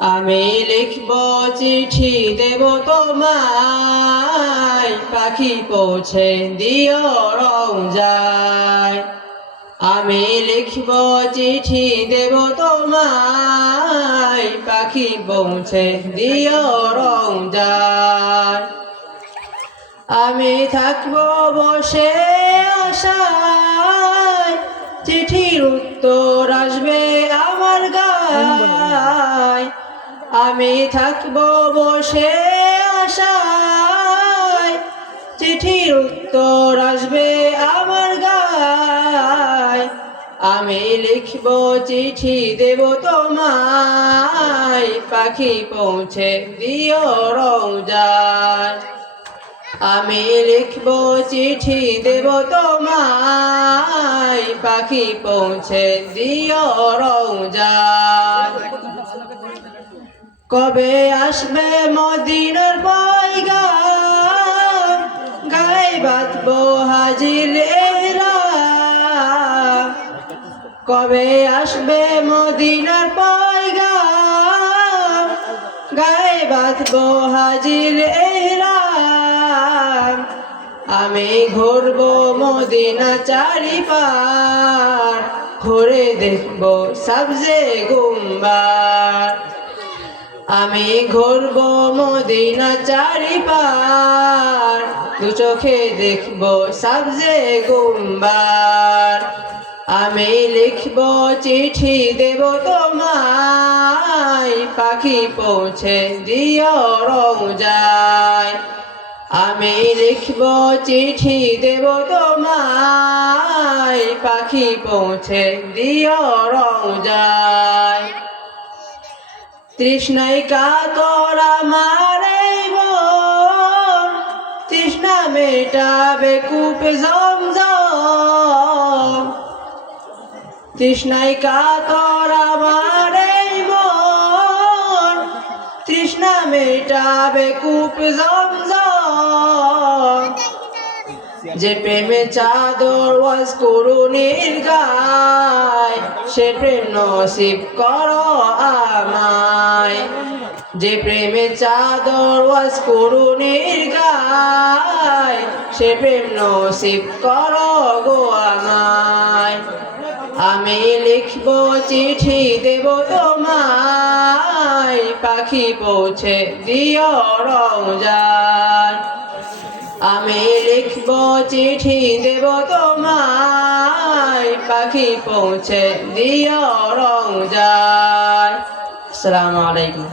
আমি লিখব চিঠি দেব তোমায়, পাখি পৌঁছে দিও রওজায়। আমি লিখব চিঠি দেব তোমায়, পাখি পৌঁছে দিও রওজায়। আমি থাকব বসে আশায়, চিঠির উত্তর আসবে আমার গায়। আমি থাকব বসে আশায়, চিঠির উত্তর আসবে আমার গায়। আমি লিখব চিঠি দেব তোমায়, পাখি পৌঁছে দিও রওজায়। আমি লিখব চিঠি দেব তোমায়, পাখি পৌঁছে দিও রওজায়। কবে আসবে মদিনার পয়গাম, গায়ে বাঁধব হাজির এহরাম। কবে আসবে মদিনার পয়গাম, গায়ে বাঁধব হাজির এহরাম। আমি ঘুরব মদিনা চারিপার, ঘুরে দেখব সবজে গুম্বার। আমি ঘুরব মদিনা চারিপার, দু চোখে দেখব সবজে গুম্বার। আমি লিখব চিঠি দেব তোমায়, পাখি পৌঁছে দিও রওজায়। আমি লিখব চিঠি দেব তোমায়, পাখি পৌঁছে দিও রওজায়। তৃষ্ণায় কাতর আমার এই মন, তৃষ্ণা মেটাবে কূপে জমজম। তৃষ্ণায় কাতর আমার এই মন, তৃষ্ণা মেটাবে কূপে জমজম। যে প্রেমে চাদর ওয়াজ করুণীর গায়, সে প্রেম নসিব করো আমায়। যে প্রেমে চাদর ওয়াজ করুণীর গায়, সে প্রেম নসিব করো গো আমায়। আমি লিখব চিঠি দেব তোমায়, পাখি পৌঁছে দিও রওজায়। আমি লিখব চিঠি দেব তোমায়, পাখি পৌঁছে দিও রওজায়। আসসালামু আলাইকুম।